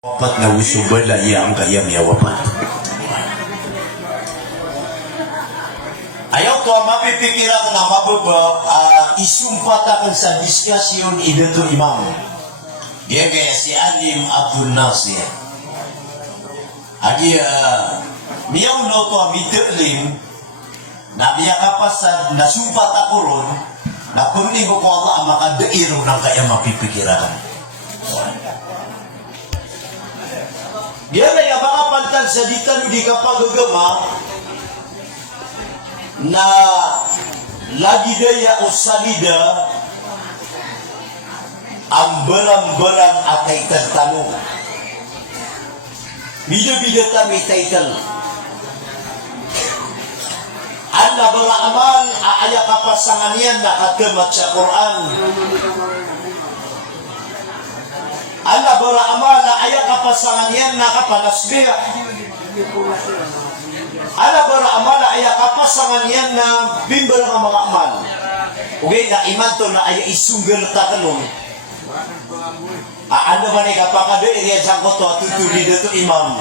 Wapat na usuban la iya ang kayang yawapan. Ayaw to mapipikiran na mababa isumpatakan sa diskasyon idato imam. Dia kaya si Alim Abdul Nasir. Agi miyaw no to miteklim na biya kapasan na sumpat ako ron na kuning ko Allah makadairo ng kaya mapipikiran. Dia kaya baka pantag sa ditan di kapagagama na lagi daya o salida ang barang-barang atay tanong. Bida-bida kami title. Anda beramal aaya kapasangan yan nakatemat sa Quran. Anda beramal aaya kapasangan yan nakapanasbih. Anda beramal aaya kapasangan yan na bimbal ng mga amal. Okay, na iman to na aaya isunggal tatanong. Anda ba ni kapakada iriya jangkot to tutuli dito imam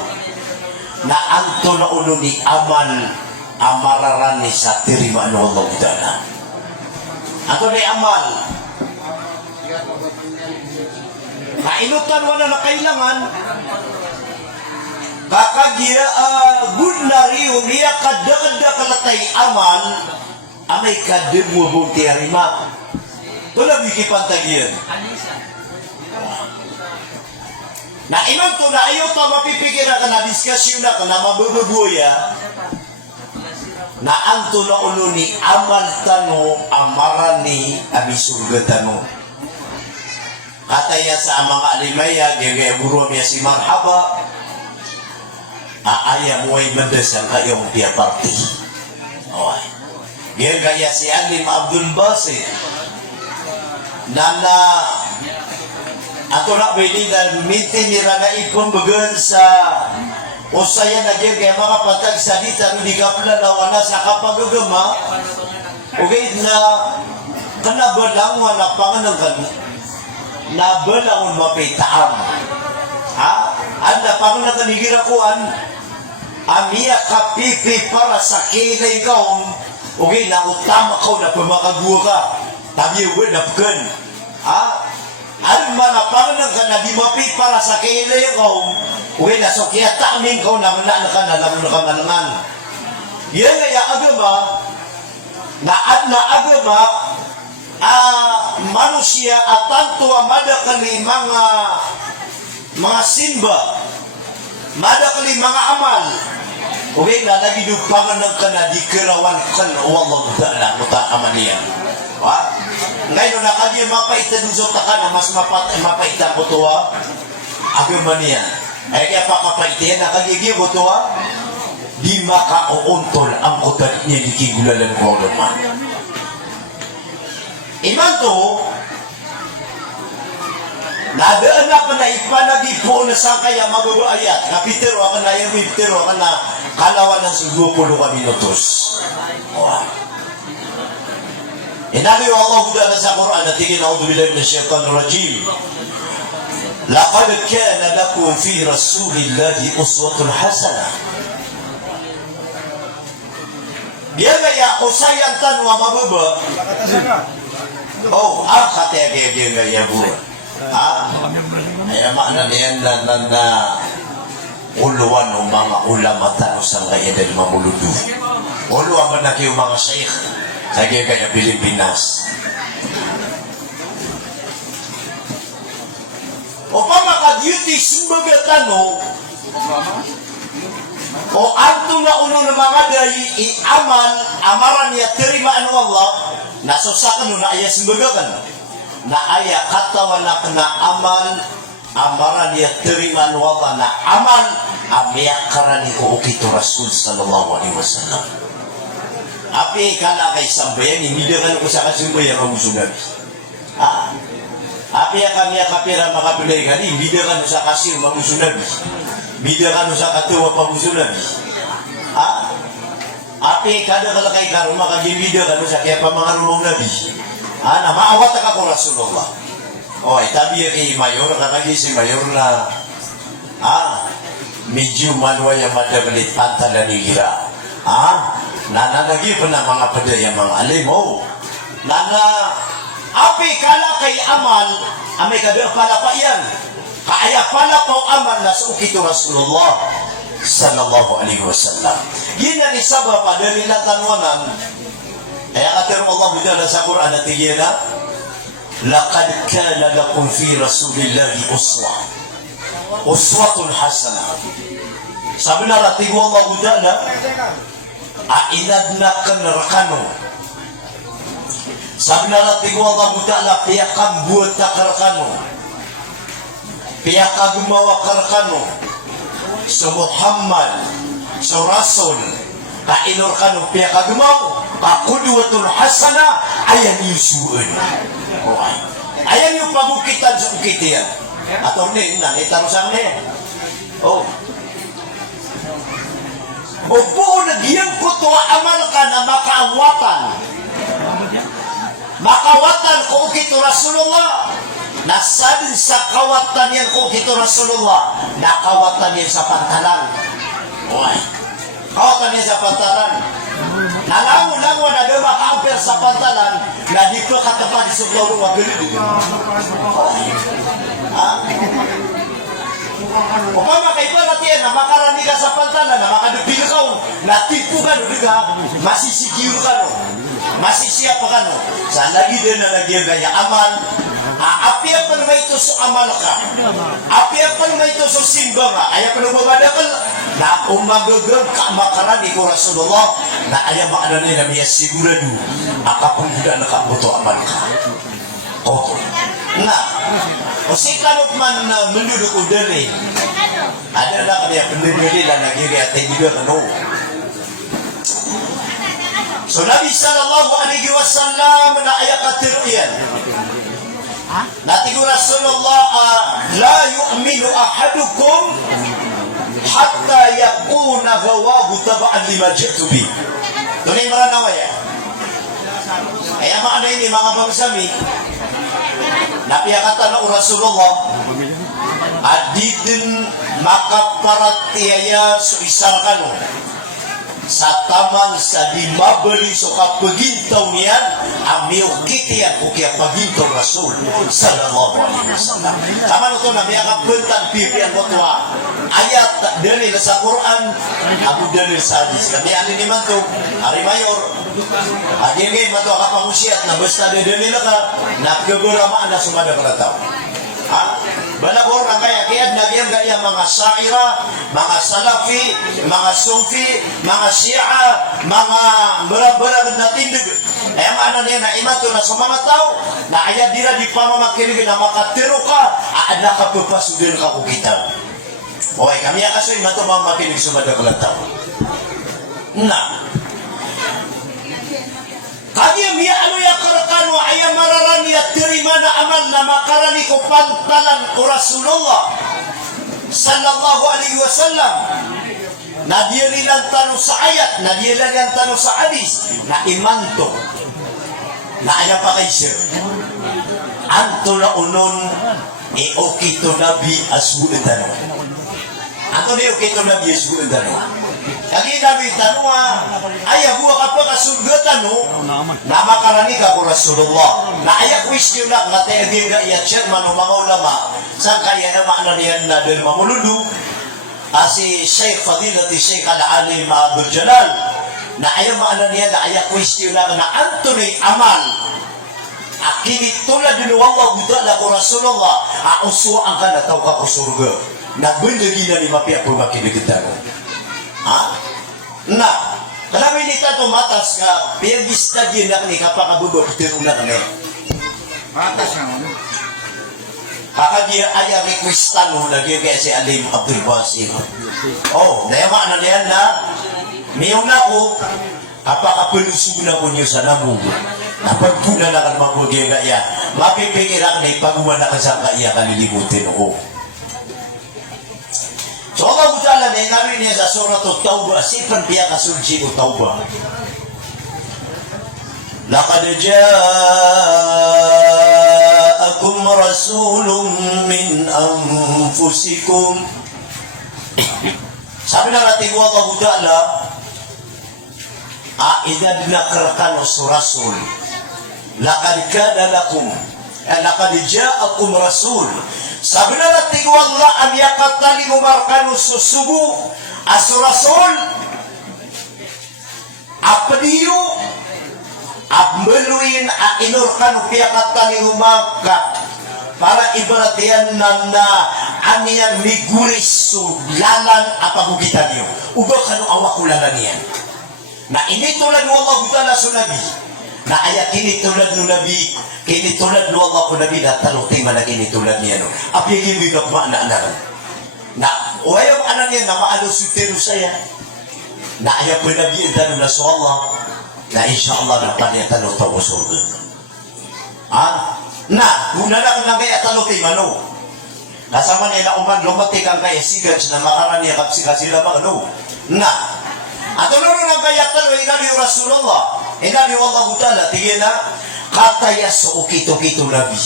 na anto na ulo ni amal amararan ni sa terima no Allah Ta'ala. Anto ni amal na inutan wala na kailangan kakagira gunari umiya kada-kada kalatay amal amay kademo bunti arima tulad ikipantagyan na iman to na ayaw to mapipikiran ka na diskasyon na ka na mabubuya na anto na ulo ni amal tano amaran ni abisurga tano kataya sa mga alimaya gaya buro niya si marhaba aaya mo ay mandasang kayong tiya party gaya si Alim Abdul Basir nana ato na pwede na minti nila na ipambagan sa usaya na dyan kaya mga patag sa dita hindi ka pala nawana sa kapagagama okay na kanabalang wala panganang na balangon mapitaam anda panganang kanigirakuan amiya kapipi para sa kilay kaong okay na utama ko na pumakagwa ka tabi uwi na pagkan alma na panganang ka na di mapi para sa kilay kaong uwi na so kaya tamin ko na nalam na kamalangan yan kaya agama na agama manusia at tanto amada kali mga simba mada kali mga amal okay na nagidupangan ng kana di kirawan kan wallahu ta'ala mutakaman niya ngayon na kanya mapaitan sa takana mas mapaitan ko to agama niya ay kaya pakapaitan na kagigil ko to di makauuntol ang kutat niya di kigulalan ko naman iman to nadaan na pa na ipanagi po na sa kaya mababayat kapitero ka na yung kapitero ka na kalawan ng siguro 10 minutos inabi wa Allah Ta'ala sa Quran na tingin a'udhu billahi minash shaitanir rajim laqad kana lakum fi rasulillahi uswatun hasanah dia kaya usayan tanwa mababa kata dia gaya buat ay makna niyan na uluan ng mga ulama tano sa kaya dahil mamuludu uluan man na kayo mga sheikh sa kaya Pilipinas o pa makaduty simbaga tano o anto na uno ng mga dahi amaran niya terimaan ng Allah nasusakan na aya simbagan na aya katawan na kena amaran niya terimaan ng Allah na amal amiyak karani ko ukito Rasul sallallahu alaihi wasallam api kala kay sambayan imidagan ko sa kasimbayan ang usunan api kami kapira makapilay kani imidagan sa kasir mamusunan bidagan sa katuwa pamusunan api kada kalakay karo makagibidagan sa kaya pamangarumong nabi na maawat ako Rasulullah tabi kay mayor kakagi si mayor na medyo manwaya madabalit pantalan nigira. Nananagi pa na mga padaya mga alimo. Nana, api kala kay amal, amay kada pala pa yan. Kaya pala po amal na sa ukito Rasulullah sallallahu alaihi wasallam. Yun na ni sabab pa dari na tanwanan. Kaya katirong Allah budala sa Quran at tigila, laqad kana lakum fi Rasulillahi uswatun hasanah. Sabi na rating Allah budala, ainad na kanarakano. Sabi na rating Allah budala, piyakang buat na karakano. Piyakang gumawa karakano. So Muhammad, so Rasul, kainor kano piyakang gumawa, kakudwatul hasana, ayan yung suun. Ayan yung pagukitan sa ukitian. Atau ni, nakita mo sa akin. Upo nagyang ko to amal ka na makaawatan. Makawatan ko ukito Rasulullah. Nasadin sa kawatan yan ko ukito Rasulullah. Nakawatan yan sa pantalan. Kawatan yan sa pantalan. Nalango-lango na doon makaamper sa pantalan na dito katapad sa blog ng wagulid. Upang makaiba natin na makarani ka sa pantalan, na makadupil ka, natipu ka ka, masisikiro ka, masisiya pa ka. Saan lagi din na lagi gaya amal, apiya pa naman ito sa amal ka, apiya pa naman ito sa simba ka, ayaw pa naman madakal, na umagagang ka makarani ko Rasulullah, na ayaw makarani na miya sigurado, akapang buda na kaputo amal ka. O si kanot man menuduk udari, ada na kami penduduk dan negeri atas juga kanu. So Nabi sallallahu alaihi wasallam na ayat katiruyan. Natigo Rasulullah la yu'minu ahadukum hatta yakuna hawahu taba'an lima ji'tu bi. Tunay maranawa ya. Kaya maano ini mga bangsami, napiyakatan na Rasulullah adidin makaparatiaya so isang kano sa tamang sa dimabali so kapagintaw niyan ang miyukitiyan o kaya pagintaw Rasul sallallahu alaihi wasallam. Tama ito na miyakapuntan pipian mo ito ayat dari sa Quran abu dari sa hadis. Kami alin naman ito, Ari Mayor akin ngayon mato kapangusiat na basta dari na ka nagkaguramaan na sumada para tao. Balabor ang kaya nagyang gaya mga Sa'ira, mga Salafi, mga Sufi, mga Shia, mga berag-berag na tindig. Kaya maano niya na imato na sa mga tao, na ayat dira di pamamakilig na makatiro ka, nakapapasudin ka kukitan. Okay, kami akasoy mato mamakilig sa madagalang tao. Kami miya ano ya karakano ay mararani at terima na amal na makarani ko pantalan o Rasulullah sallallahu alaihi wasallam. Nadiri lang tanong sa ayat, nadiri lang tanong sa hadis, na imanto na ayang pa kay sir. Anto na unon okito nabi asulitan. Anto na okito nabi asulitan. Kagi nabi tanwa ayaw buwa ka pa kasulgatan na makarani ka ko Rasulullah na ayaw question na nga tayo nga iya chairman o mga ulama saan kaya na maana niyan na dahil mamuludu si Sheikh Fadilati Sheikh Al-Alim Abdul Jalal na ayaw maana niyan na ayaw question na Anthony Amal akini tulad din wawa budala ko Rasulullah uswa ang ka na tao ka ko surga na bundagi na ni mapiya po makibigitan. Kenapa ini tato matas ka piyagista din na ni kapakabubo pitiro na kami. Matas na. Kaka dia ayah requestan lagi kaya si Alim Abdul Basim. Daya na niyan na miyon na ko kapakapulusog na ko niyo sa namog. Napagpuna na kan mabugi kaya mapipigirak na ipagawa na ka sa kaya kalilimutin ko. So Allah Ta'ala na namin niya sa surat At-Tawbah sipan piya kasulji At-Tawbah. Laqad ja'akum rasulun min anfusikum Sabi na natin Allah Ta'ala, idza dinakarkan rasul laqad kana lakum laqad ja'akum rasul. Sabi na natin Allah ang yakatali umarkan susubu as rasul apadiyo abmeluin inurkan piyakatali umaka para ibaratian na aniyan miguris lalan apa gugitan niyo ubah kanu awak ulanan niyan na ini tulad ng Allah Ta'ala sa Nabi na ayat ini tulad ng Nabi kini tulad ng Allah ko Nabi na taluting manag ini tulad niya no api yung bigap maana-anaran na uwayang anan niya na maalo sutero saya na ayaw po Nabi ang tanong na sa Allah na insyaAllah na panyatan o tawo surga na kung nanak na kaya taluting mano kasama niya na uman lumatik ang kaya sigats na makaran niya kapsika sila magano na at ano nang kayatan o inali Rasulullah inali Allah Ta'ala tingin na kataya sa ukito-kito Nabi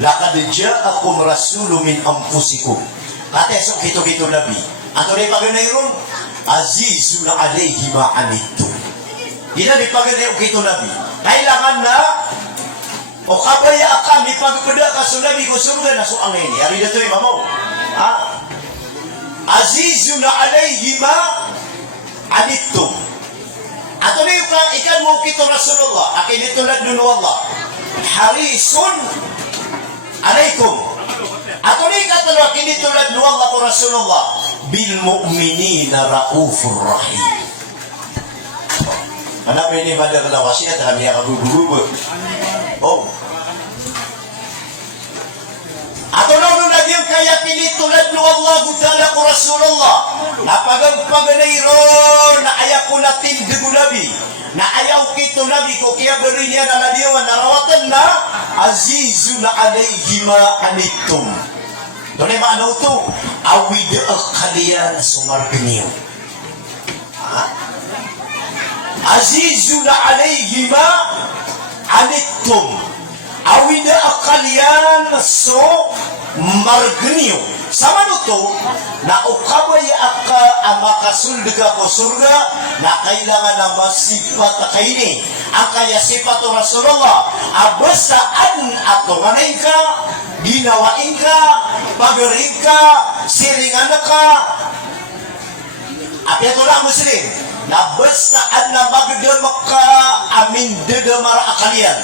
laqad ja'akum rasulun min anfusikum kataya sa ukito-kito Nabi at ano yung paganayron azizun alayhi ma'anittum yun ang ipaganay ukito Nabi kailangan na o kabaya akan ipagpada ka sa Nabi ko surga na so ang ini ari dito yung mamo azizun alayhi ma'anittum ato na yung ikan mo kito Rasulullah akin itulad nun Allah harisun alaikum ato na ikatalo akin itulad nun Allah ko Rasulullah bil mu'minina raufur rahim hanapin ni Mada Kalawasi at kami ang kagugugubo ato na nun nagyang kaya pinitulad nun Allah Ta'ala ko Rasulullah napagagpaganayro na ayaw ko natin dugulabi na ayaw kito Nabi ko kaya beri niya na nadiyawan narawatan na azizun alayhi ma'anittum doon ay maanaw ito awid kalian sumarginiyo azizun alayhi ma'anittum awid kalian sumarginiyo sama nuto na ukabay aka ang makasuldaga ko surga na kailangan na masipat na kaini ang kaya sipat o Rasulullah abasaan ato nganayin ka ginawain ka pagaring ka siringan ka at ito na muslim na basaan na magdamak ka amin dadamara akalian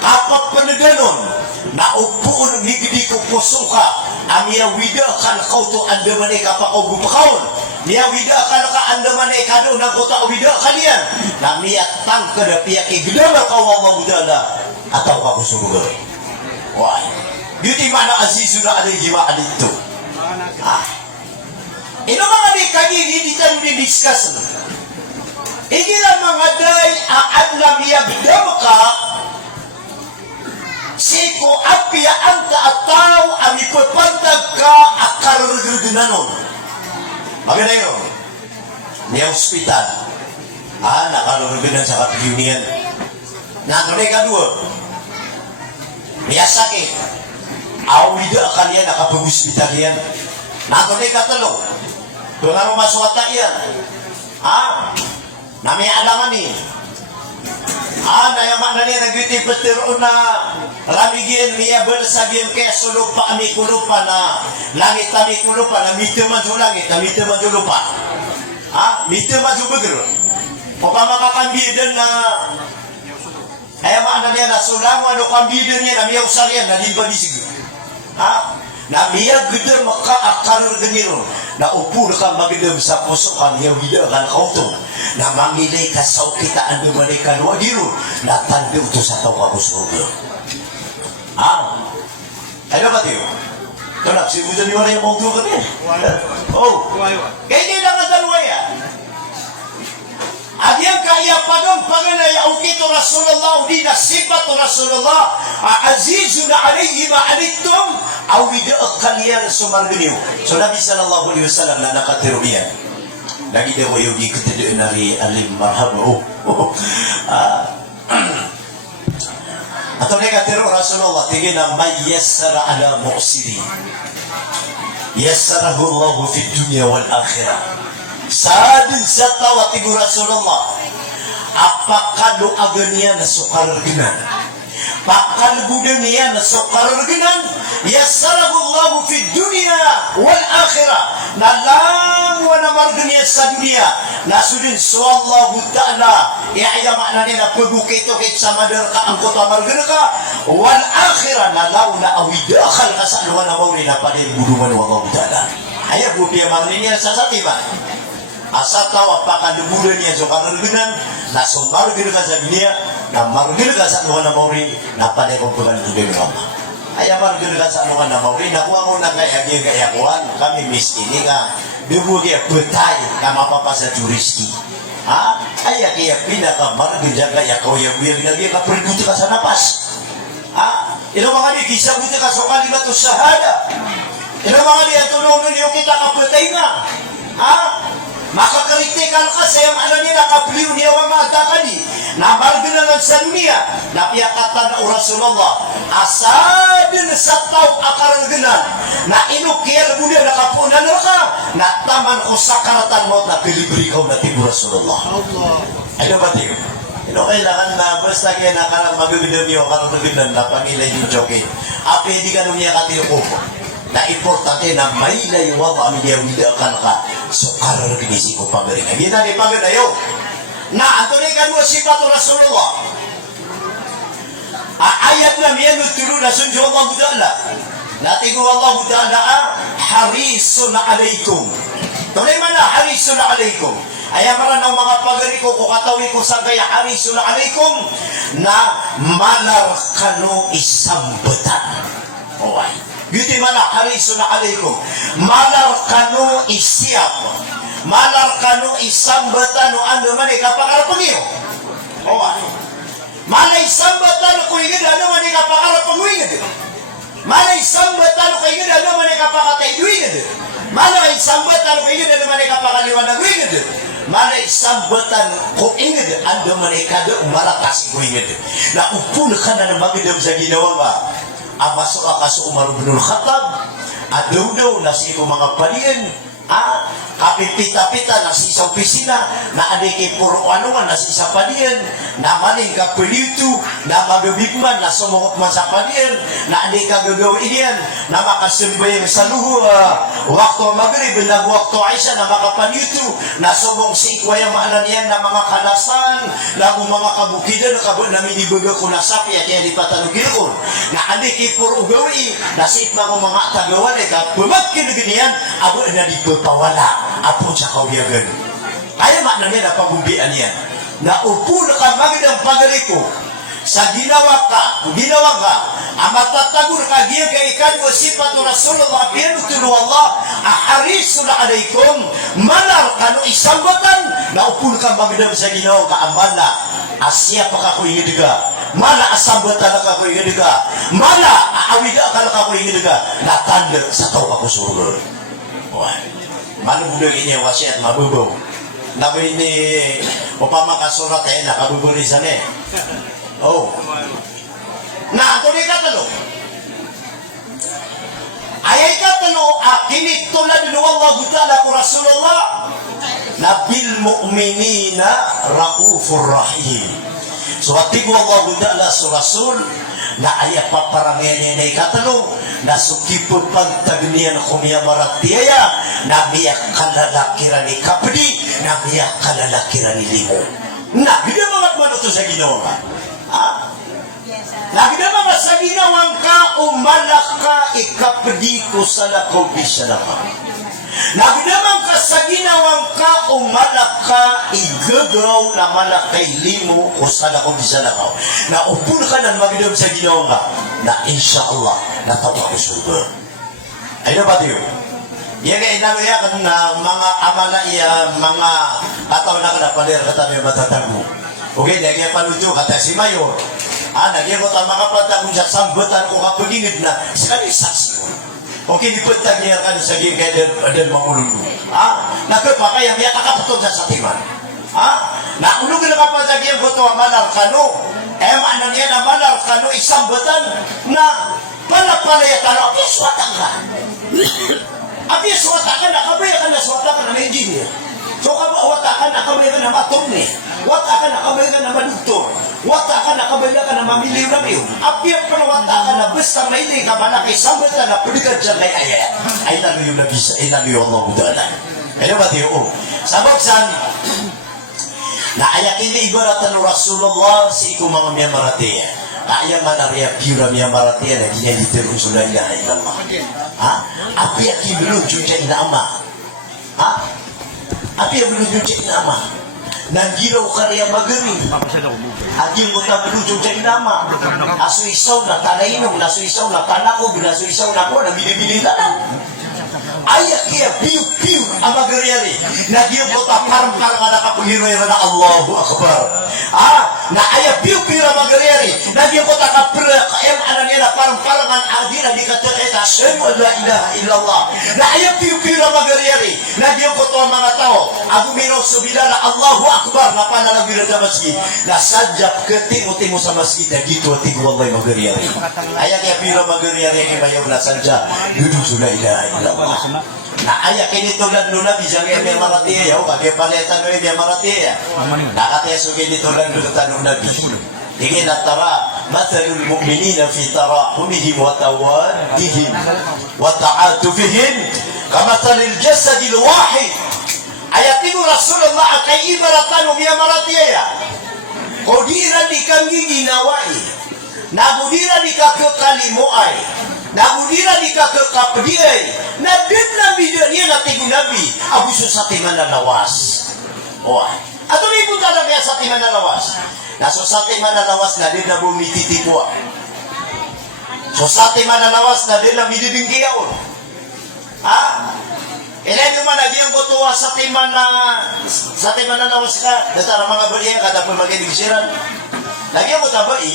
kapag panaganon na upuon higdi ko puso ka amia wida kan kau tu andaman eka pa kau gupakaon niya wida kan ka andaman eka do na kota wida kalian na niya tang kada pihak igdala kau Allah Ta'ala atau ka kusugo wah beauty mana azizun alayhi ma'anittum ino mga di kagigi di tayo di-discuss igilan mga day aan na miyagdam ka siko apia anta atau ami pepantag ka akaruruginanon maganda yun niya hospital nakaruruginan sa kapiliunian natunay kadua niya sakit awida kalian nakapag-hospital yan natunay katalo kung ano maswata yan nami alaman ni nayaman na niya nagwiti patiro na ramigin niya bersagin kaya sulog pa kami kulupa na langit kami kulupa na miteman sa langit na miteman sa lupa miteman sa bagro o pa makakambidan na nayaman na niya na sulangan o kambidan niya na miyaw sariyan na liba bisig na miya gudar makaakar ganiro na upo na ka magdam sa puso ka miyaw gida ka nakauto na mangilay ka sa ukitaan ng manikan wadiro na tandiw to sa tao ka puso ano ba tiyo? Tulak, si Bujan yung yung mauto ka niya kaya hindi lang ang dalawa yan at yung kaya paganay ukito Rasulullah di na sipat Rasulullah azizun alayhi ma'anittum awida kalian sumarginiw so Nabi sallallahu alaihi wasallam na nakatiro niya lagi daw yung ikutid nari alim marhaba atau nakatiro Rasulullah tingin na may yassara ala mu'siri yassarahu Allah fi dunya wal akhirah. Sadin sa tawati Rasulullah. Apakah doa genia na sukar genan? Pakal budenia na sukar genan? Yassarahu Allah fi dunya wal akhirah. Nalam wa namar genia sa dunia. Nasudin sallallahu ta'ala. Iya maknanya na pagukit o kit sa madar ka ang kota margana ka. Wal akhirah nalaw na awidakal ka sa anuan na mawin na panin buduman wa Allah ta'ala. Ayah budiya maknanya sa satiba. Asa tahu apakah deburan yang suka nergenan, na sumbar gila sa dunia, na margil ka sa anuan na mawin na panin kumpulan itu dengan Allah. Ayah margil ka sa anuan na mawin, nakuha mo na kaya kuhan, kami miskin ka. Debu dia betay na mapapasa juristi. Ayah kaya pindah ka margil jaga ya kau yang biar dia ka pergi ka sa napas. Ilo mga di kisah buti ka sukali ka to sahada. Ilo mga di atulong ninyo kita ka betay na. Makakritikal ka sa yung ano nila kapliw niya wa mga tadi na marginalan sa dunia na piyakatan na Rasulullah asadin sa tao akaraganan na inukir budia na kapunan ka na taman ko sakaratan mo na pilibri ko na tibu Rasulullah ano ba tiyo? Kailangan na basta kaya nakarang magagandang niyo akaraganan na pangilay yung joking di ka nung niya katiyo ko na importante na may layuwa kami dia widakan ka sukar ginisi ko pagaring hindi na ni pagadayo na ato ni kanwa sifat Rasulullah ayat na miyan utulu na sunjo Allah Ta'ala natigo Allah Ta'ala harisun alaikum tunay man na harisun alaikum ayaw maran ng mga pagari ko katawi ko sa kaya harisun alaikum na malar kanu isambatan Beauty mana harisun alaikum malar kanu isiap malar kanu isambatan anu maneka pakara pengiyo malay sambatan ko ingin anu maneka pakara penguingin malay sambatan ko ingin anu maneka pakatay duingin malay sambatan ko ingin anu maneka pakaliwan duingin malay sambatan ko ingin anu maneka do maratasi ko ingin na upul ka na magidam sa ginawa ba masuk akas Umar bin Khattab adaw nasi ko mga palian kapipita-pita nasi sa opisina na adiki puro anuman nasi sa palian na maning kapilitu na magabigman na sumungot man sa palian na adik kagagawin yan na makasimbayang sa luho waktu magrib na waktu Aisha na makapanitu na sumong si ikwaya maanan yan na mga kalasan na mga kabukidan na kabun na minibaga ko na sapi at yan ipatanugin ko na adik puro ugawi na si itma ko mga tagawan ka pumatkin na ganyan abo na dito pawala apun sa kauyagan kaya maknanya na pagumbian yan na upo na ka magandang pagariko sa ginawa ka amatatagur ka giya kay ikan mo sifat Rasulullah binutulu Allah aharisul alaikum manar kanu isambatan na upo na ka magandang sa ginawa ka amala asya pa ka ko ingediga mala asambatan na ka ko ingediga mala aawida ka na ka ko ingediga natanda sa tao ka ko surga mana budak ini wasiat mabubo nabi ini upama kasurat ay nakabubo rin sana nah ako ni katalo ayay katalo kinit tulad ni Allah Ta'ala ku Rasulullah nabil mu'minina raufur rahim so atigo Allah Ta'ala su Rasul na ayat paparangan ni katalo na sukipun pagtagnian kumia maratiaya na miyak kalalakiran ni kapdi na miyak kalalakiran ni limo na bida mga manuto sa ginawa ka na bida mga sa ginawang ka umalak ka ikapdi ko sa lakaw bisalaka na bida mga sa ginawang ka umalak ka igagaw na malakay limo ko sa lakaw bisalaka na upul ka ng magidam sa ginawa ka na insyaAllah natawa ko surga ay na ba diyo yan kaya inalaya ka na mga amala iya mga ataw na ka na palir katabi matatag mo okay nagyan panujo kata si Mayor nagyan ko ta makapatag kung siya sambutan ko kapagingid na sekali saksi okay dipatag niya ka sa ging kaya dan mangulungo nakapakaya miya kakapatog sa satiman naulog na kapatag yan ko to amalar kano mana niya na malar kano isambatan na pala ya kalau iswatang ka Abi suwatakan na kabay ka na suwatakan na engineer. So watakan na kabay ka na matone. Watakan na kabay ka na maduktor. Watakan na kabay ka na mamiliw-lamiw. Abi pa na watakan na basta may hindi ka malaki sambat na pagkat dyan kay ayat. Ay talo yung nabisa, ay talo yung Allah mudala. Ano ba tiyo? Sabab saan? Na ayak ini ibaratan Rasulullah si iku mga miya maratiya. Kaya manarya pura miya maratiya na ginya diterun sudah ilaha illallah. Ha? Api yang belum cuci nama. Ha? Api yang belum cuci nama. Nangiraw karya magari. Aking mo ta belum cuci nama. Asu isaw na tanainom, nasu isaw na tanako, nasu isaw na ko, na bini-bini tanam. Ayak kia piu-piu amagari ari. Nagiyong ko ta parang ada kapangiroy na Allahu Akbar. Na ayak piu-piu amagari ari. Nagiyong ko ta kapayam ananira parang adi na dikatakan asyhadu an la ilaha illallah. Na ayak piu-piu amagari ari. Nagiyong ko to mga tao. Aku minok subidana Allahu Akbar na panalagir sa masjid. Na sajak ketimo-timo sa masjid na gitu tigo wallahi magari ari. Ayak ya piu amagari ari yang bayaw na sajak. Duduk sudah ilaha illallah. Na ayak ini tulan nuna bisa kayak biar marati ya, bagai paletan kayak biar marati ya. Nah katanya sugi ditulan dulu tanun nabi. Ingin antara mathalul mu'minina fi tarahumihim wa tawaddihim wa ta'atufihim kamathalil jasadil wahid. Ayat itu Rasulullah akai ibaratan biar marati ya. Kodiran dikangi ginawai, nabudiran dikakekalimuai. Nabudira di kakek kapediai. Nadin nabi dia nanti nabi. Abu susati mana lawas. Wah. Atau ibu dalam ya sati mana lawas. Nah susati mana lawas nadin nabu miti tipua. Susati mana lawas nadin nabi dibingkiaun. Ah. Ini mana dia butuh sati mana lawas ka. Datang mga beriang kada pemakai dikisiran. Lagi yang mutabai.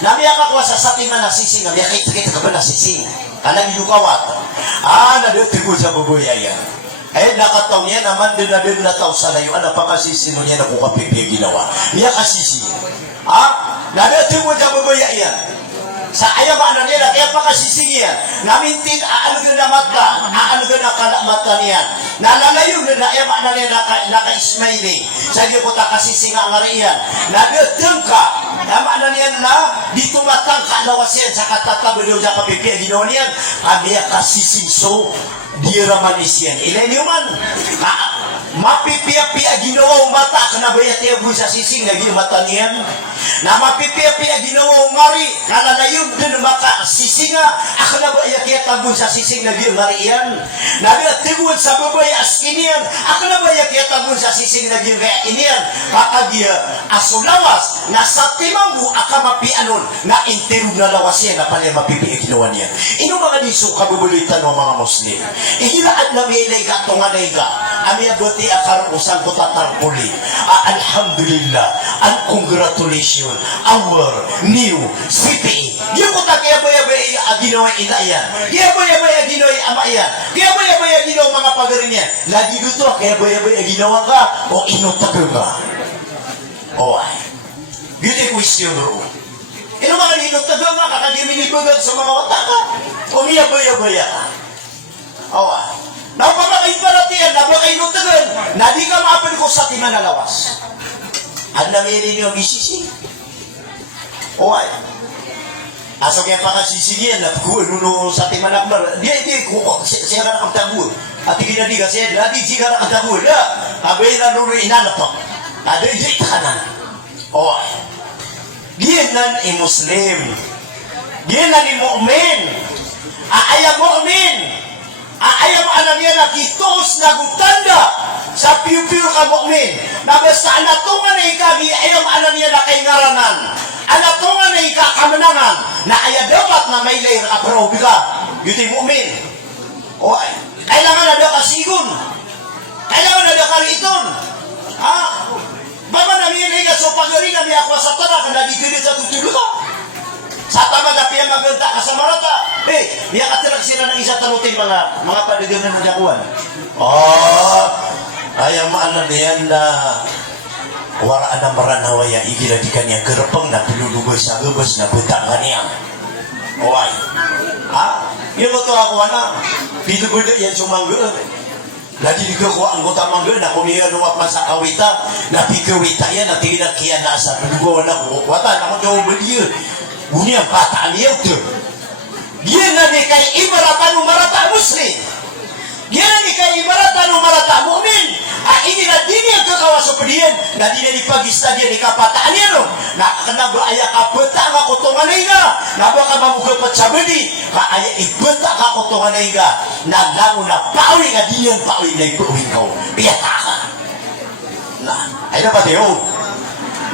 Nabi akakwasa sa ating manasising, nabi akita ka ba nasising? Kanang yukawat. Nadyo tigo sa baboyaya. Nakataw niya naman din na tao sa layo. Napakasisino niya na kukapipi ginawa. Niya kasisi. Nadyo tigo sa baboyaya. Sa ayaman na niya, kaya pakasising niya. Namintin, aano na mata, aano na kalamata niya. Nalalayo na ayaman na niya, naka-ismailing. Sa iyo ko takasising ang ariyan. Nadyo ka. Tama na niyan na dito matang kalawas yan sa katatag doon sa kapipi ginawa niyan kami kasisingso di ramanis yan ilan niyo man mapipia-pia ginawa mata kanabayat niya sa sising na ginamata niyan na mapipia-pia ginawa ngari kalalayon din maka sisinga akanabayat niya tagun sa sising na ginamari yan nabiyatigun sa babay askinian akanabayat niya tagun sa sising na ginamari yan kakagya asulawas na sa timanggu akamapianon na interug na lawas yan na pala mapipi ginawa niya ino mga niso kabubulitan ng mga Muslim ihilaan na may ilay ka tunganay ka amia buti akar usang ko tatarpuli alhamdulillah and congratulations our new city di ko ta kaya bayabay ginawa inayan kaya bayabay ginawa amayan kaya bayabay ginawa mga pagarin niya lagi dito kaya bayabay ginawa ka o inutagay ka ay beauty question bro ino mga inutagay ka kakadiminibagan sa mga wataka umiyabaya-baya ka napamakain paratiyan, napamakain nutagan, na di ka maapan ko sa timanalawas. At namili niyo misisi. Asa kaya pakasisigian, napukununo sa timanakbar. Di, siya ka nakagtagul. At hindi ka siya, di siya ka nakagtagul. Abay na nuro inanapak. Aday, di ka na. Ginan Muslim. Ginan mu'min. Ayam mu'min. Ayam anak niya nakitos na gutanda sa piu-piu ka mu'min na basta anatungan na ikagi ayam anak niya na kay ngaranan anatungan na ikakamanangan na aya dapat na may layer aprobi ka yuti mu'min kailangan na daw kasigun kailangan na daw kariton baba na miyan higa so pagaring na miya kwa sa tanak na dikilit sa tutulo ka sa tama na piya maganda ka sa marata niya katirag sila ng isa tanutin mga padidinan ng jakuan ayam anak niyan na waraan na maranawaya igiladikan niya gerpang na pilulugay sa gabas na butangan niya yung ito ako Pinagod yan sumangga. Lagi juga ko anggota mangga na kumiya nuwap masa kawita, na pikawita yan, na tingin na kiyan nasa. Pinagawa na kukuwatan, ako jauh beliau. Bunya pataan niya ito. Dia na ni kay ibaratan umarata muslim. Dia na ni kay ibaratan umarata mu'min. Ini na din yung kakawaso pediyan. Na din ni pagista dia ni kapataan niya no. Na kena beraya kapeta nga kutungan nga. Na baka mamugal patsabedi. Ka aya ibeta ka kutungan nga. Na lango na pawi nga diyan pawi na ipuwin ko. Piyata ka. Nah, ay na pati yun.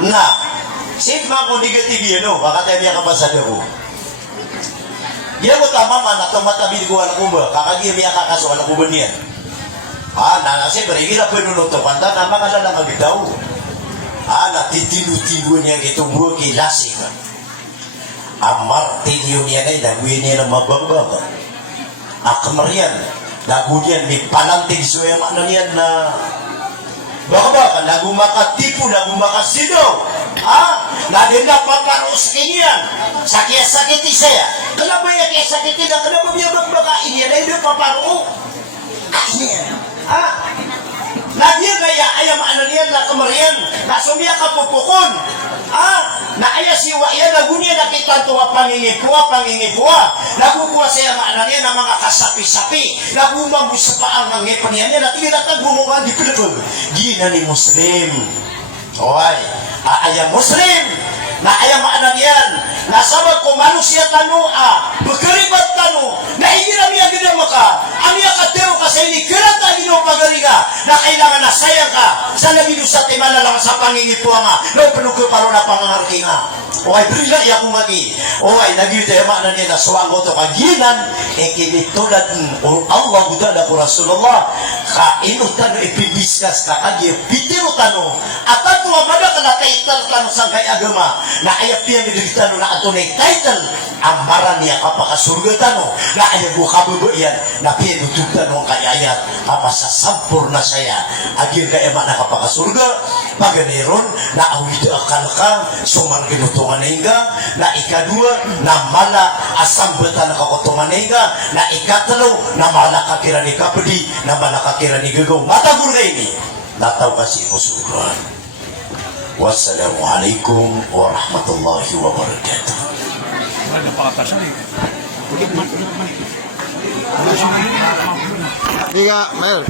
Nah, sigma ko negative yun no. Baka tayo niya kapasada ko. Dia ko tama man atau matabi ko anak kumba. Kakagi niya kakaso anak kumba niya. Na kasi berigila po nunuto kanta na makalala magdaw. Natitilu-tilu niya itong buwag ilasing. Ang martilyo niya na nagawin niya ng mabababa. Kamarian, lagu niya may palantig so yung ano niya na baka lagu makatipu, lagu makasidaw. Na din dapat parus kinian. Sakit-sakiti saya. Kenapa ya kaya sakiti na? Kenapa dia berbakain niya na yung paparo? Ini na dia kaya ayam ananian na kamarian na sumia kapupukon na aya siwa yan nagunya nakita tuwa pangingipua nagukuha siya mga ananian na mga kasapi-sapi nagumang sa paang ng ngipanian niya na tinatag bumukan di pinagod gina ni muslim oy ayam muslim na ayam ananian na sabag ko manusia tanu berkeribat tanu na hindi na niya gina maka amiya katero ka sa ini kerata gino pagariga na kailangan na sayang ka sa nabino sa timala lang sa pangingipuwa nga no penuh ke paro na pangangarki nga oy brila ya kung magi oy nagiyuta ya makna niya na suwang ko to kaginan ikibitulad Allah budala ko Rasulullah ka inutan ipibiskas ka kagi pitirutan at ato amada ka na title tanu sang kay agama na ayap niya midiritan na ato na title amaran niya kapakasurga tanu na ayap buka bubuyan na pinututan ng kayayat masasampur na saya agir kaya mana kapakasurga pagganiron na awid akal ka sumar ginutungan na ikadua na mala asambatan na kakutungan na ikatalo na mala kakira ni kapedi na mala kakira ni gagaw matagur na ini nataw kasi kusurgan. Wassalamualaikum warahmatullahi wabarakatuh. Tiga, Mel.